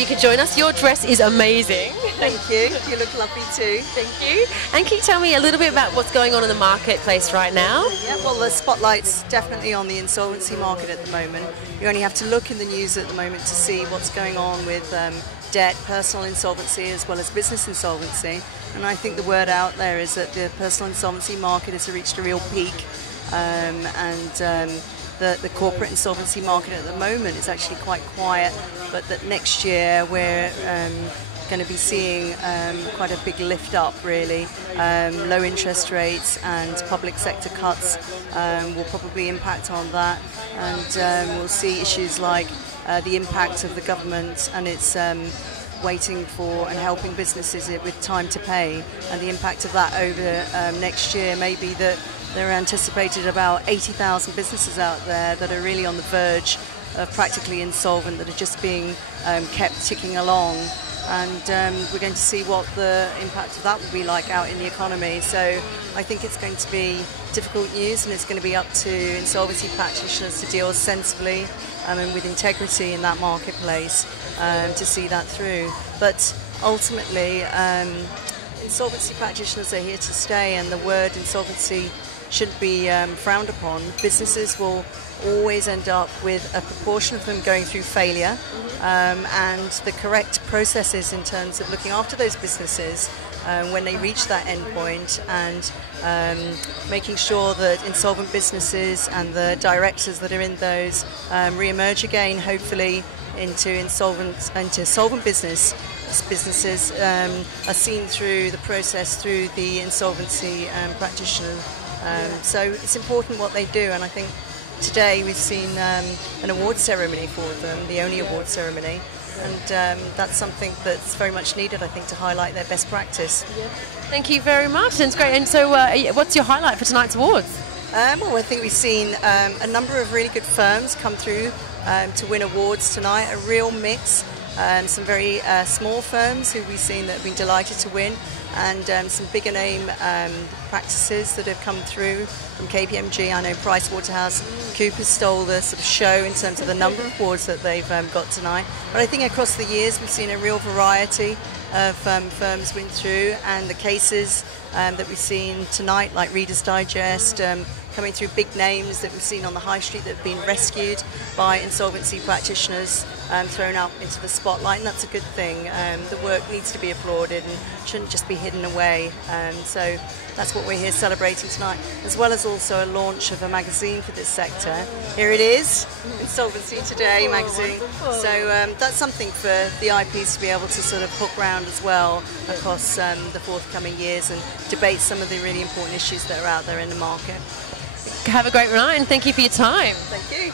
you could join us. Your dress is amazing. Thank you. You look lovely too. Thank you. And can you tell me a little bit about what's going on in the marketplace right now? Yeah, well, the spotlight's definitely on the insolvency market at the moment. You only have to look in the news at the moment to see what's going on with debt, personal insolvency as well as business insolvency. And I think the word out there is that the personal insolvency market has reached a real peak, the corporate insolvency market at the moment is actually quite quiet, but that next year we're going to be seeing quite a big lift up, really. Low interest rates and public sector cuts will probably impact on that, and we'll see issues like the impact of the government and its waiting for and helping businesses with time to pay, and the impact of that over next year may be that there are anticipated about 80,000 businesses out there that are really on the verge of practically insolvent, that are just being kept ticking along. And we're going to see what the impact of that will be like out in the economy. So I think it's going to be difficult news, and it's going to be up to insolvency practitioners to deal sensibly and with integrity in that marketplace to see that through. But ultimately, insolvency practitioners are here to stay, and the word insolvency shouldn't be frowned upon. Businesses will always end up with a proportion of them going through failure, and the correct processes in terms of looking after those businesses when they reach that end point, and making sure that insolvent businesses and the directors that are in those re-emerge again, hopefully into solvent businesses are seen through the process through the insolvency practitioner. So it's important what they do, and I think today we've seen an award ceremony for them, the only award ceremony, and that's something that's very much needed, I think, to highlight their best practice. Yeah. Thank you very much, and it's great. And so what's your highlight for tonight's awards? Well, I think we've seen a number of really good firms come through to win awards tonight, a real mix. Some very small firms who we've seen that have been delighted to win, and some bigger name practices that have come through from KPMG. I know PricewaterhouseCoopers stole the sort of show in terms of the number of awards that they've got tonight. But I think across the years we've seen a real variety of firms win through, and the cases that we've seen tonight, like Reader's Digest, coming through, big names that we've seen on the high street that have been rescued by insolvency practitioners, thrown up into the spotlight, and that's a good thing. The work needs to be applauded and shouldn't just be hidden away. So that's what we're here celebrating tonight, as well as also a launch of a magazine for this sector. Here it is, Insolvency Today magazine. So that's something for the IPs to be able to sort of hook round as well across the forthcoming years and debate some of the really important issues that are out there in the market. Have a great night, and thank you for your time. Thank you.